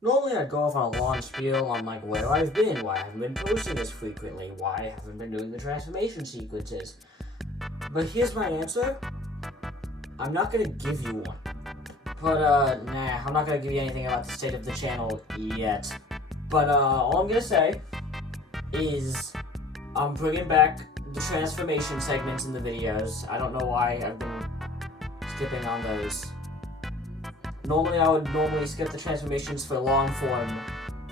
Normally I'd go off on a long spiel on like where I've been, why I haven't been posting as frequently, why I haven't been doing the transformation sequences. But here's my answer. I'm not gonna give you one. But nah, I'm not gonna give you anything about the state of the channel yet. But all I'm gonna say is I'm bringing back the transformation segments in the videos. I don't know why I've been skipping on those. Normally I would skip the transformations for long form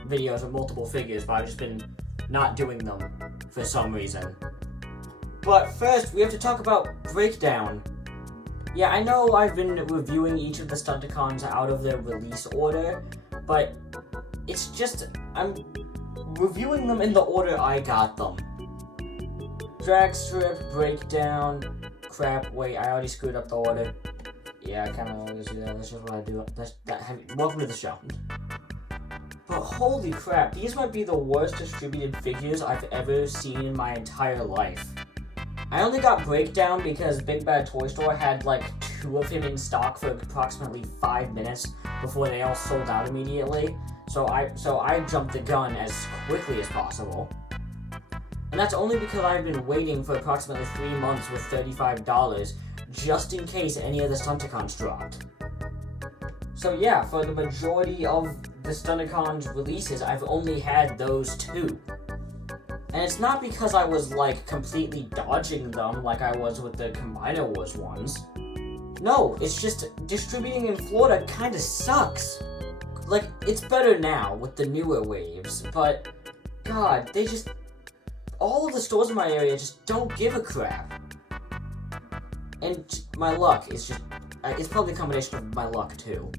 videos with multiple figures, but I've just been not doing them for some reason. But first, we have to talk about Breakdown. Yeah, I know I've been reviewing each of the stunticons out of their release order, but it's just, I'm reviewing them in the order I got them. Drag strip, Breakdown, crap, wait, I already screwed up the order. Yeah, I kind of always do that, that's just what I do. Welcome to the show. But holy crap, these might be the worst distributed figures I've ever seen in my entire life. I only got Breakdown because Big Bad Toy Store had like 2 of him in stock for approximately 5 minutes before they all sold out immediately. So I jumped the gun as quickly as possible. And that's only because I've been waiting for approximately 3 months with $35 just in case any of the Stunticons dropped. So yeah, for the majority of the Stunticons releases, I've only had those 2. And it's not because I was, like, completely dodging them like I was with the Combiner Wars ones. No, it's just distributing in Florida kinda sucks. Like, it's better now with the newer waves, but God, they just... all of the stores in my area just don't give a crap. And my luck is just... it's probably a combination of my luck, too.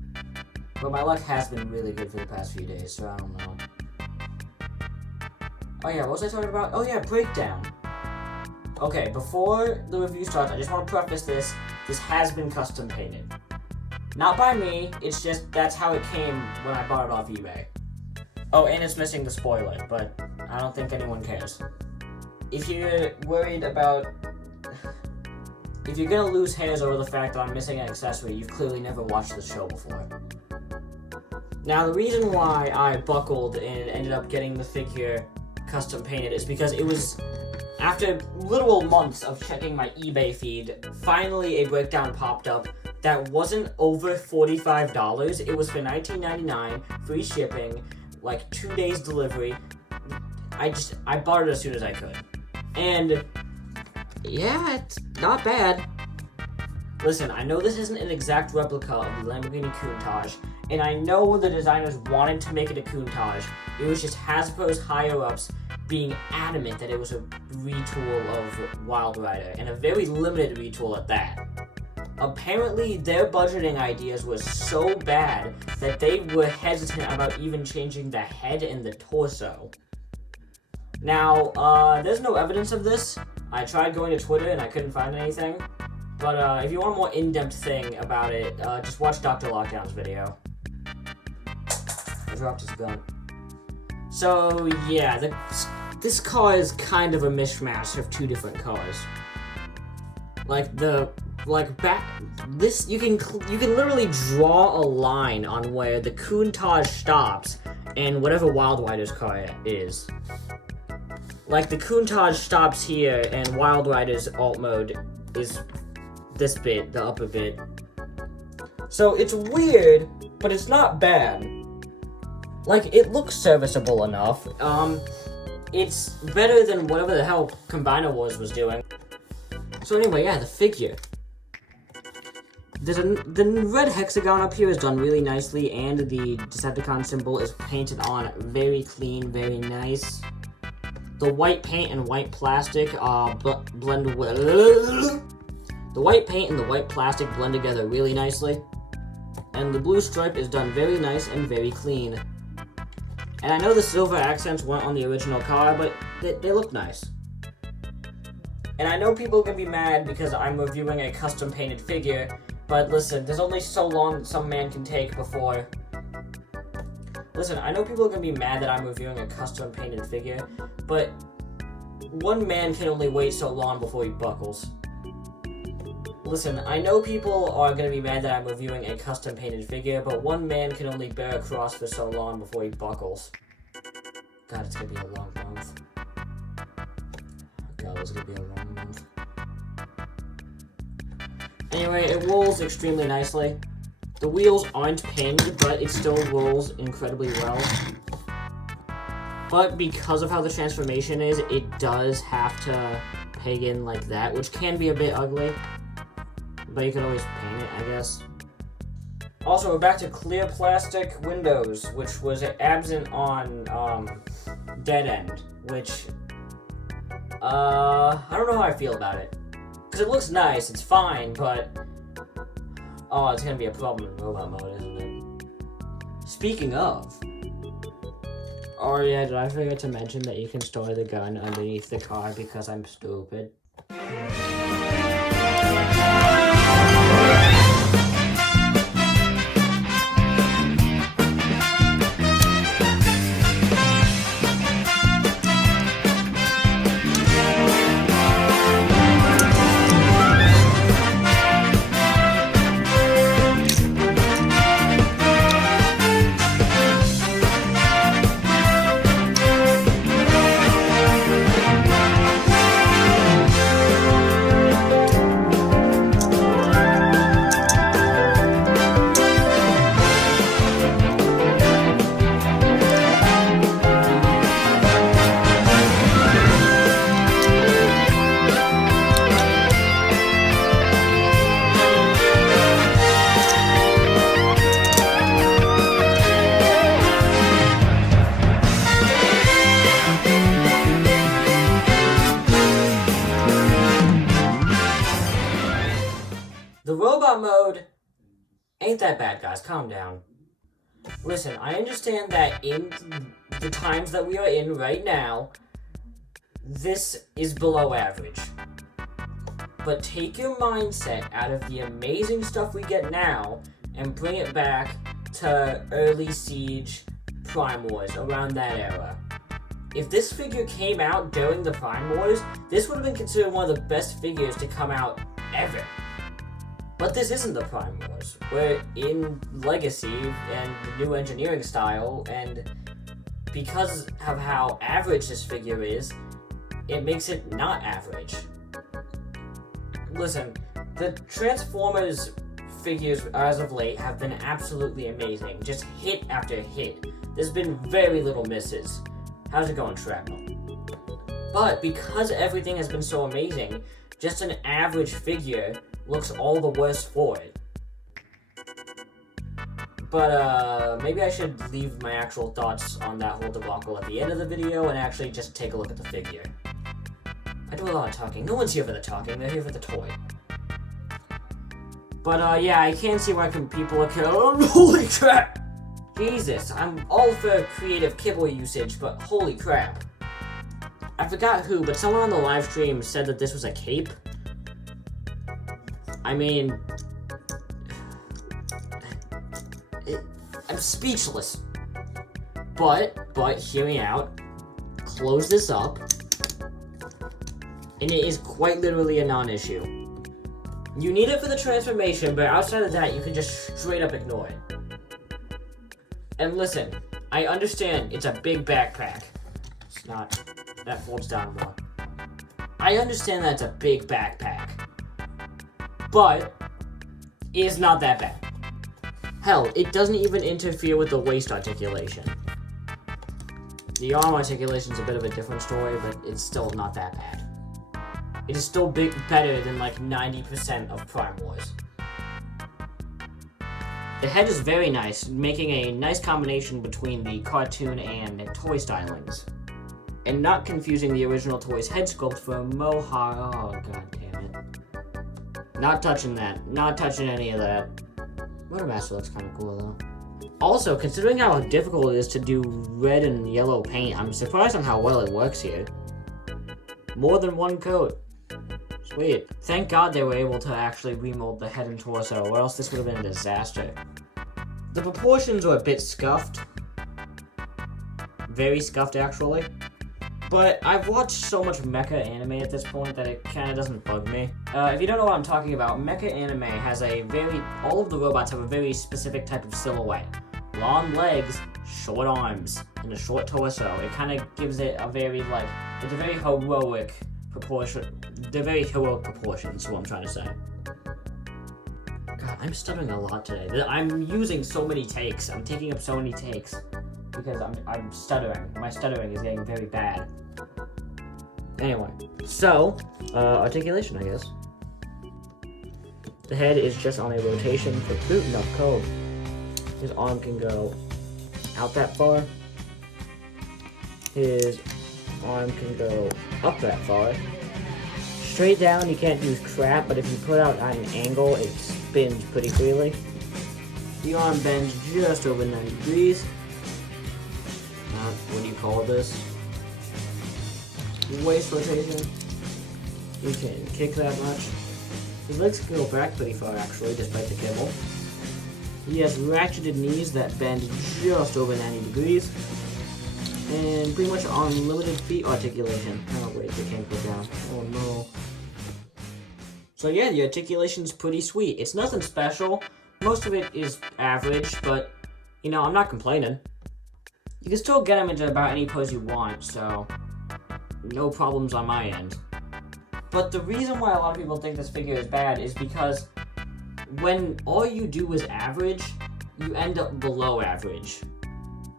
But my luck has been really good for the past few days, so I don't know. Oh yeah, what was I talking about? Oh yeah, Breakdown. Okay, before the review starts, I just want to preface this. This has been custom painted. Not by me, it's just that's how it came when I bought it off eBay. Oh, and it's missing the spoiler, but I don't think anyone cares. If you're worried about... if you're gonna lose hairs over the fact that I'm missing an accessory, you've clearly never watched the show before. Now, the reason why I buckled and ended up getting the figure custom painted is because it was, after literal months of checking my eBay feed, finally a Breakdown popped up that wasn't over $45. It was for $19.99, free shipping, like 2 days delivery. I bought it as soon as I could. And yeah, it's not bad. Listen, I know this isn't an exact replica of the Lamborghini Countach, and I know the designers wanted to make it a Countach. It was just Hasbro's higher-ups being adamant that it was a retool of Wild Rider, and a very limited retool at that. Apparently, their budgeting ideas were so bad that they were hesitant about even changing the head and the torso. Now, there's no evidence of this. I tried going to Twitter and I couldn't find anything. But if you want a more in-depth thing about it, just watch Dr. Lockdown's video. I dropped his gun. So yeah, this car is kind of a mishmash of 2 different cars. You can literally draw a line on where the Countach stops and whatever Wild Rider's car is. Like the Countach stops here and Wild Rider's alt mode is this bit, the upper bit. So it's weird, but it's not bad. Like, it looks serviceable enough. It's better than whatever the hell Combiner Wars was doing. So anyway, yeah, the figure. The red hexagon up here is done really nicely, and the Decepticon symbol is painted on very clean, very nice. The white paint and white plastic blend well. The white paint and the white plastic blend together really nicely. And the blue stripe is done very nice and very clean. And I know the silver accents weren't on the original car, but they look nice. And I know people are gonna be mad because I'm reviewing a custom painted figure, but listen, there's only so long some man can take before... Listen, I know people are gonna be mad that I'm reviewing a custom painted figure, but one man can only wait so long before he buckles. Listen, I know people are going to be mad that I'm reviewing a custom painted figure, but one man can only bear a cross for so long before he buckles. God, it's going to be a long month. God, it's going to be a long month. Anyway, it rolls extremely nicely. The wheels aren't pinned, but it still rolls incredibly well. But because of how the transformation is, it does have to peg in like that, which can be a bit ugly. But you can always paint it, I guess. Also, we're back to clear plastic windows, which was absent on Dead End, which I don't know how I feel about it. Because it looks nice, it's fine, but oh, it's gonna be a problem in robot mode, isn't it? Speaking of, oh yeah, did I forget to mention that you can store the gun underneath the car because I'm stupid? The robot mode ain't that bad, guys. Calm down. Listen, I understand that in the times that we are in right now, this is below average. But take your mindset out of the amazing stuff we get now and bring it back to early Siege Prime Wars, around that era. If this figure came out during the Prime Wars, this would have been considered one of the best figures to come out ever. But this isn't the Prime Wars. We're in Legacy and the new engineering style, and because of how average this figure is, it makes it not average. Listen, the Transformers figures as of late have been absolutely amazing. Just hit after hit. There's been very little misses. How's it going, Shrapnel? But because everything has been so amazing, just an average figure looks all the worse for it. But maybe I should leave my actual thoughts on that whole debacle at the end of the video and actually just take a look at the figure. I do a lot of talking. No one's here for the talking, they're here for the toy. But yeah, I can see why people are oh, holy crap! Jesus, I'm all for creative kibble usage, but holy crap. I forgot who, but someone on the live stream said that this was a cape. I mean, I'm speechless. But hear me out. Close this up. And it is quite literally a non-issue. You need it for the transformation, but outside of that, you can just straight up ignore it. And listen, I understand it's a big backpack. It's not, that folds down more. I understand that it's a big backpack. But it's not that bad. Hell, it doesn't even interfere with the waist articulation. The arm articulation is a bit of a different story, but it's still not that bad. It is still better than like 90% of Prime Wars. The head is very nice, making a nice combination between the cartoon and toy stylings. And not confusing the original toy's head sculpt for Mohawk. Oh, god damn it. Not touching that. Not touching any of that. Motormaster looks kind of cool, though. Also, considering how difficult it is to do red and yellow paint, I'm surprised on how well it works here. More than one coat. Sweet. Thank God they were able to actually remold the head and torso, or else this would have been a disaster. The proportions are a bit scuffed. Very scuffed, actually. But I've watched so much mecha anime at this point that it kind of doesn't bug me. If you don't know what I'm talking about, mecha anime has all of the robots have a very specific type of silhouette. Long legs, short arms, and a short torso. It kind of gives it a very, it's a very heroic proportion. They're very heroic proportions, is what I'm trying to say. God, I'm stuttering a lot today. I'm using so many takes. I'm taking up so many takes because I'm stuttering. My stuttering is getting very bad. Anyway, so, articulation, I guess. The head is just on a rotation for boot enough code. His arm can go out that far. His arm can go up that far. Straight down, you can't do crap, but if you put out at an angle, it spins pretty freely. The arm bends just over 90 degrees. What do you call this? Waist rotation. You can kick that much. His legs can go back pretty far, actually, despite the kibble. He has ratcheted knees that bend just over 90 degrees. And pretty much unlimited feet articulation. Oh wait, they can't go down. Oh no. So yeah, the articulation's pretty sweet. It's nothing special. Most of it is average, but, you know, I'm not complaining. You can still get him into about any pose you want, so no problems on my end. But the reason why a lot of people think this figure is bad is because when all you do is average, you end up below average.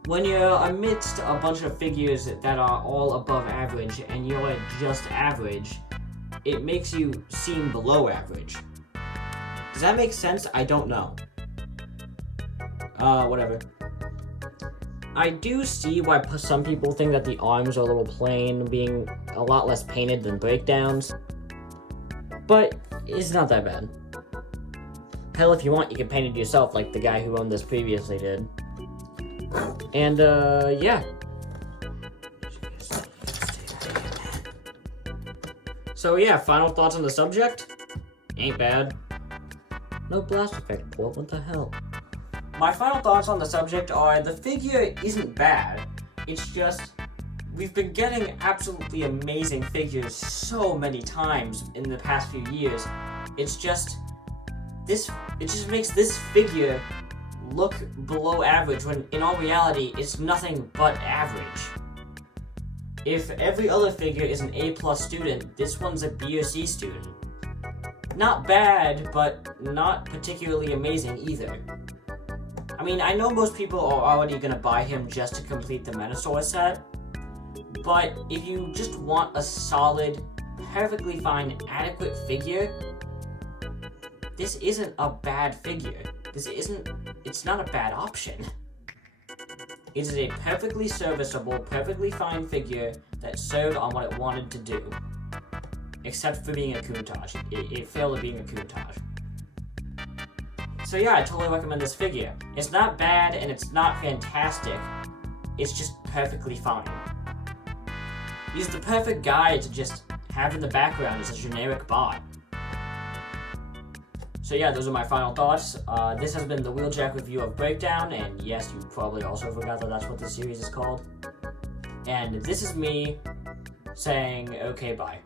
When you're amidst a bunch of figures that are all above average and you're just average, it makes you seem below average. Does that make sense? I don't know. Whatever. I do see why some people think that the arms are a little plain, being a lot less painted than breakdowns. But it's not that bad. Hell, if you want, you can paint it yourself like the guy who owned this previously did. And, yeah. So yeah, final thoughts on the subject? Ain't bad. No blast effect, boy, what the hell? My final thoughts on the subject are, the figure isn't bad. It's just, we've been getting absolutely amazing figures so many times in the past few years. It just makes this figure look below average when in all reality it's nothing but average. If every other figure is an A+ student, this one's a B or C student. Not bad, but not particularly amazing either. I mean, I know most people are already gonna buy him just to complete the Metasaur set, but if you just want a solid, perfectly fine, adequate figure, this isn't a bad figure. It's not a bad option. It is a perfectly serviceable, perfectly fine figure that served on what it wanted to do. Except for being a Countach. It failed at being a Countach. So yeah, I totally recommend this figure. It's not bad and it's not fantastic. It's just perfectly fine. He's the perfect guy to just have in the background as a generic bot. So yeah, those are my final thoughts. This has been the Wheeljack review of Breakdown, and yes, you probably also forgot that that's what the series is called. And this is me saying, okay, bye.